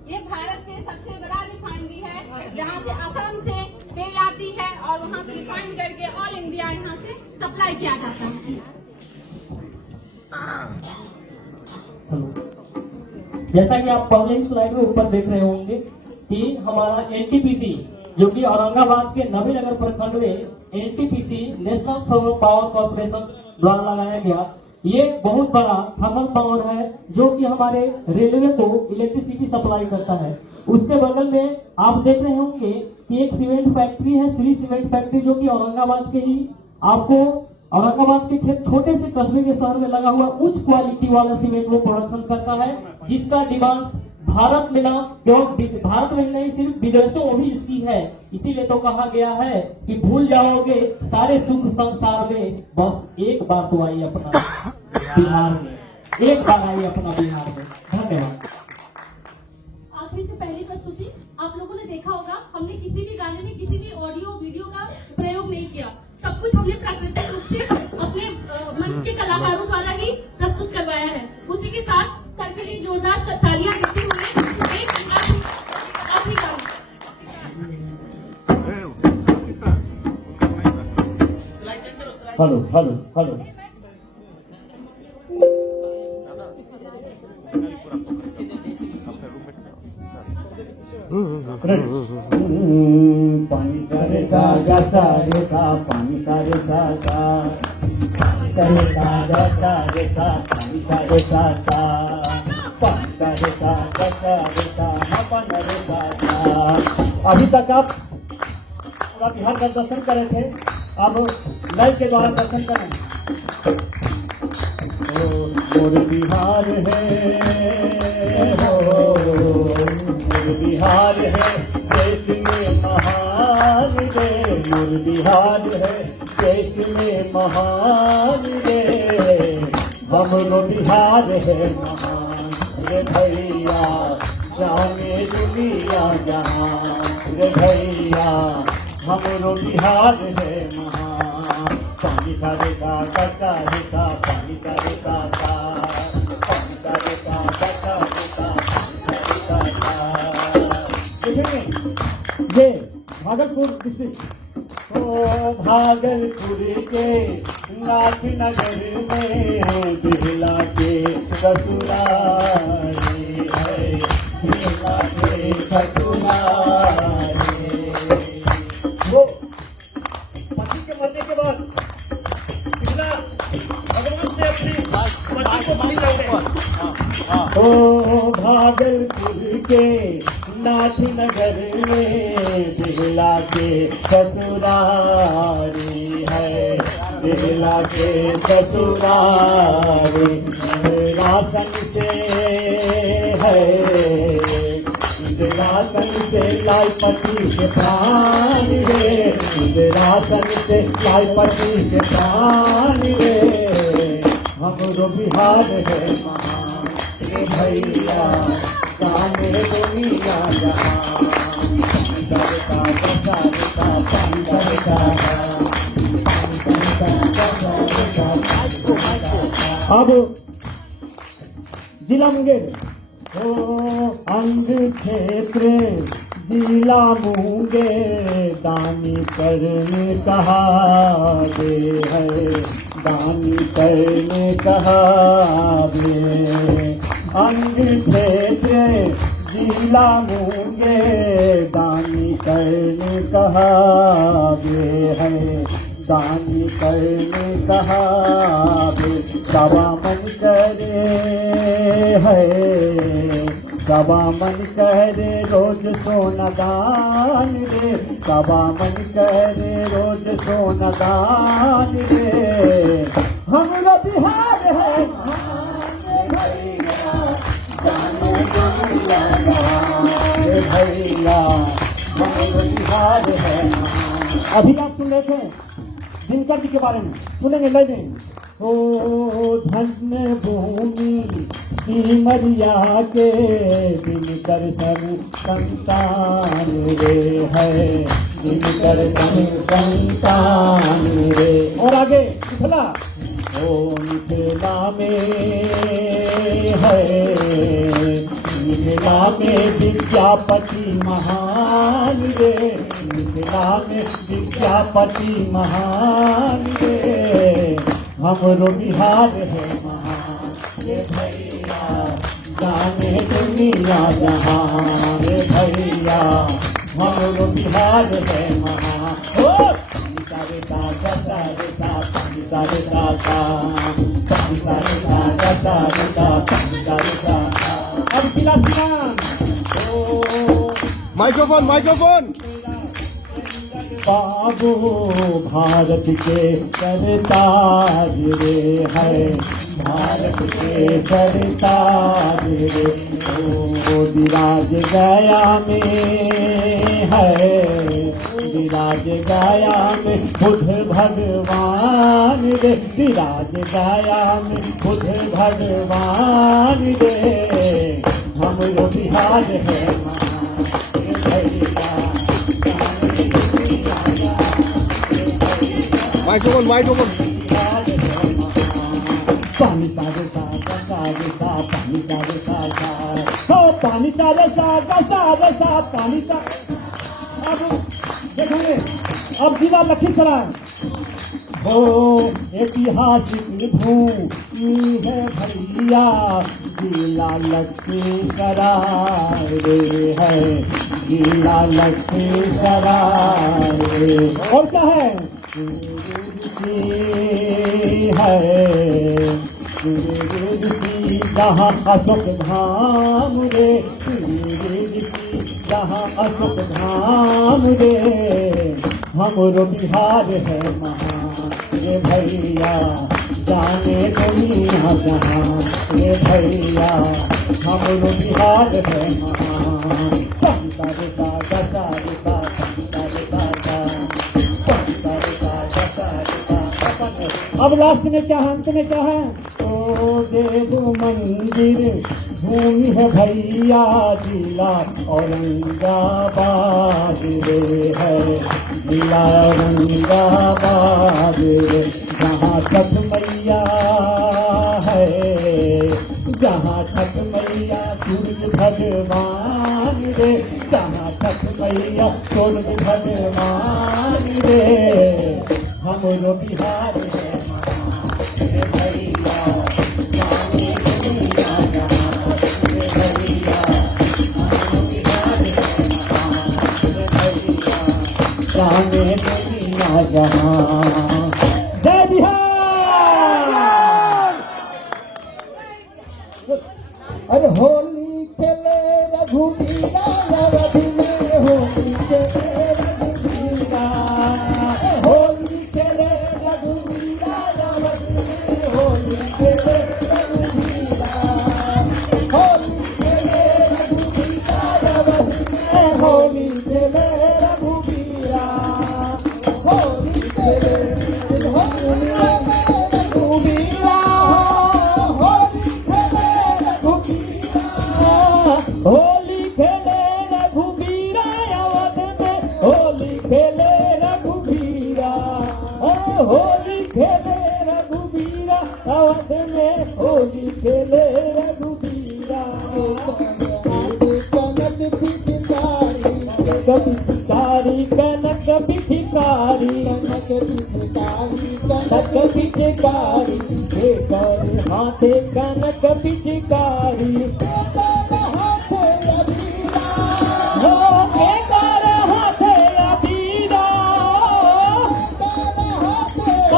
ये भारत के सबसे बड़ा रिफाइनरी है, जहाँ से असम से तेल आती है और वहाँ से रिफाइन करके ऑल इंडिया यहाँ से सप्लाई किया जाता है। जैसा कि आप पहले ही स्लाइड में ऊपर देख रहे होंगे कि हमारा एनटीपीसी जो कि औरंगाबाद के नवीनगर प्रखंड में NTPC national thermal power corporation द्वारा लगाया गया ये बहुत बड़ा थर्मल पावर है जो कि हमारे रेलवे को इलेक्ट्रिसिटी सप्लाई करता है। उसके बगल में आप देख रहे होंगे कि एक सीमेंट फैक्ट्री है, श्री सीमेंट फैक्ट्री, जो कि औरंगाबाद के ही आपको औरंगाबाद के छोटे से कस्बे के शहर में लगा हुआ उच्च क्वालिटी वाला सीमेंट वो प्रोडक्शन करता है, जिसका डिमांड भारत में ना केवल भारत में नहीं सिर्फ विदेशों में भी इसकी है। इसीलिए तो कहा गया है कि भूल जाओगे सारे सुख संसार में, बस एक बार तो आइए अपना बिहार में, एक बार आइए अपना बिहार में। धन्यवाद। आखिरी से पहली प्रस्तुति आप लोगों ने देखा होगा, हमने किसी भी गाने में किसी भी ऑडियो वीडियो का प्रयोग नहीं किया, सब कुछ हमने प्राकृतिक रूप से अपने मंच के कलाकारों द्वारा ही प्रस्तुत करवाया है। उसी के साथ सर के लिए जोरदार तालियां देते हुए एक आखिरी गाना। हेलो हेलो हेलो पानी सारे सा गा सारे सा पानी सारे सा सा सारे सा गा सारे सा पानी सारे सा सा पानी सारे सा गा सारे सा पानी सारे सा सा। अभी तक आप पूरा बिहार का दर्शन कर रहे थे, अब लाइव के द्वारा दर्शन करें। मोर बिहार है मोर बिहार है देश में महान रे, मोर बिहार है देश में महान रे, हमरो बिहार है महान रे भैया, जाने दुनिया जहान रे भैया, हमरो बिहार है महान। पानी सारे का कटा रेता पानी सारे का पानी सारे का कटा रेता पानी सारे का। ये भागलपुर डिस्ट्रिक्ट, ओ भागलपुर के नाथ नगर में बिरला के ससुरारी है, बिरला के ससुरारी। वो पति के मरने के बाद बिरला भगवान से अपनी पति को मांग रहे हैं। ओ भागलपुर के नाथ नगर में बिरला के ससुरारी है, बिरला के ससुरारी। राशन से है राशन से लाई पति के प्राण रे, राशन से लाई पति के प्राण रे, हमरो बिहार है महान रे भैया, जाने दुनिया जहान। अब जिला मुंगेर, ओ अंग क्षेत्र जिला मुंगेर, दानी करने कहा दे है, दानी करने कहा दे। अंग क्षेत्र जिला मुंगेर, दानी करने कहा दे है, दानी करने कहा दे। सवा मन करे है, सवा मन करे रोज सोना दान रे, सवा मन करे रोज सोना दान रे, हमरा बिहार है भैया, जानो दुनिया भैया, हमरा बिहार है। अभी आप सुन रहे थे दिनकर जी के बारे में, सुनेंगे ले दें। ओ धन्य भूमि सिमरिया के दिनकर संतान रे है, दिनकर संतान रे। और आगे मिथिला, ओ मिथिला में है, मिथिला में विद्यापति महान रे, मिथिला में विद्यापति महान रे, हमरो बिहार है महान रे भैया, जाने दुनिया जहां रे भैया हमरो बिहार है महा हो सारे सारे सारे सारे सारे अब जिला सिवान माइक्रोफोन माइक्रोफोन बाबू भारत के सरताज रे है भारत के सरताज रे ओ विराज गया में है विराज गया में बुध भगवान रे विराज गया में बुध भगवान रे हमरो बिहार है माइक्रोफोन माइक्रोफोन पानी तारे सागा सागे सा पानी तारे सागा हो पानी तारे सागा सागे सा पानी ता अब देखेंगे अब जिला लखीसराय हो ऐतिहासिक भूमि है भैया जिला लखीसराय रे है जिला लखीसराय रे और क्या है जहाँ अशोक धाम रे जहाँ अशोक धाम रे हमरो बिहार है महान रे भैया जाने दुनिया जहाँ रे भैया हमरो बिहार है महान अब लास्ट में क्या है अंत में क्या है ओ देव मंदिर भूमि है भैया जिला औरंगाबाद रे है जिला औरंगाबाद रे जहाँ छठ मैया है जहाँ छठ मैया सूर्य भगवान रे जहाँ छठ मैया सूर्य भगवान रे हमरो बिहार है जाने दुनिया जहां जय बिहार। अरे होली खेले रघुबीरा अवधि में होली खेले रघुबीरा होली खेले रघुबीरा अवधि में होली खेले रघुबीरा होली खेले रघुबीरा अवधि में होली खेले रघुबीरा होली खेले रघुबीरा होली खेले रघुबीरा अवध में होली खेले रघुबीरा होली खेले रघुबीरा अवध में होली खेले रघुबीरा कनक भिखारी कनक भिखारी कनक भिखारी कनक भिखारी देकर हाथे कनक भिखारी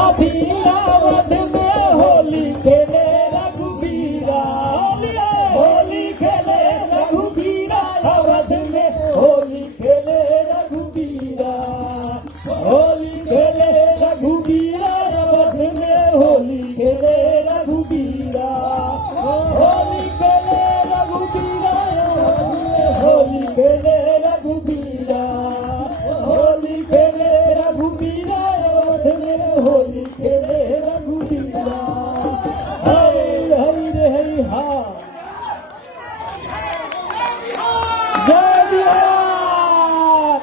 अवध में होली खेले रघुबीरा होली खेले रघुबीरा अवध में होली खेले रघुबीरा होली खेले रघुबीरा अवध में होली खेले रघुबीरा होली खेले रघुबीरा होली खेले रघुबीरा होली खेले रघुबीरा अवध में होली खेले रघुबीरा हरे हरे हरि हा जय बिहार जय Bihar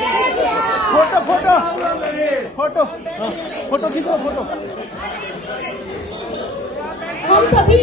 photo photo photo photo खींचो फोटो हम सभी